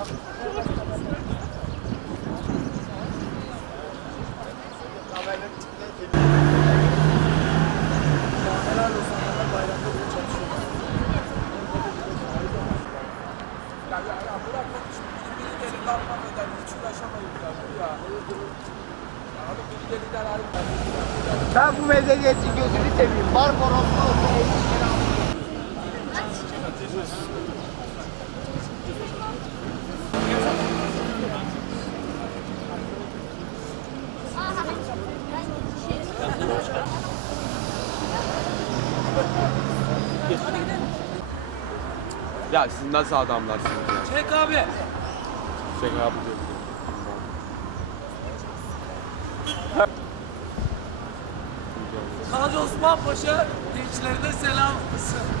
Ben bu medeniyetin gözünü seveyim. Barbaroslu olsa Ya siz nasıl adamlarsınız ya? Çek abi. Şey abi diyor. Gazi Osman Paşa gençlerine selam olsun.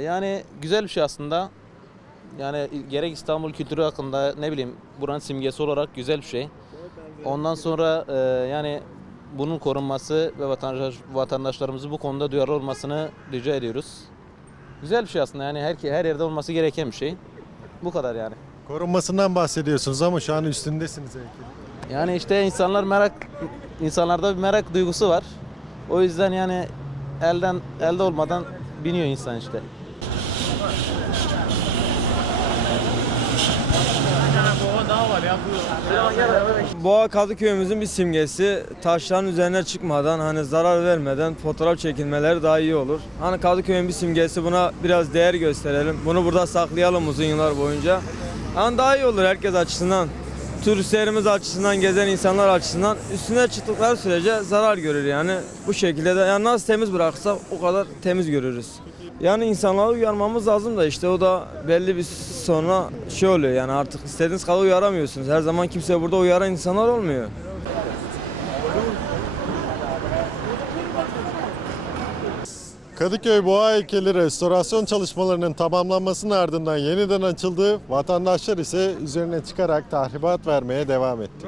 Yani güzel bir şey aslında. Yani gerek İstanbul kültürü hakkında ne bileyim buranın simgesi olarak güzel bir şey. Ondan sonra e, yani bunun korunması ve vatandaş, vatandaşlarımızın bu konuda duyarlı olmasını rica ediyoruz. Güzel bir şey aslında yani her, her yerde olması gereken bir şey. Bu kadar yani. Korunmasından bahsediyorsunuz ama şu an üstündesiniz belki. Yani işte insanlar merak insanlarda bir merak duygusu var. O yüzden yani elden elde olmadan biniyor insan işte. Boğa Kadıköy'ümüzün bir simgesi. Taşların üzerine çıkmadan hani zarar vermeden fotoğraf çekilmeleri daha iyi olur. Hani Kadıköy'ün bir simgesi buna biraz değer gösterelim. Bunu burada saklayalım uzun yıllar boyunca. Hani daha iyi olur herkes açısından. Turistlerimiz açısından, gezen insanlar açısından üstüne çıktıkları sürece zarar görür yani. Bu şekilde de yani nasıl temiz bırakırsak o kadar temiz görürüz. Yani insanları uyarmamız lazım da işte o da belli bir sonra şey oluyor yani artık istediğiniz kadar uyaramıyorsunuz. Her zaman kimse burada uyaran insanlar olmuyor. Kadıköy Boğa Heykeli restorasyon çalışmalarının tamamlanmasının ardından yeniden açıldı. Vatandaşlar ise üzerine çıkarak tahribat vermeye devam etti.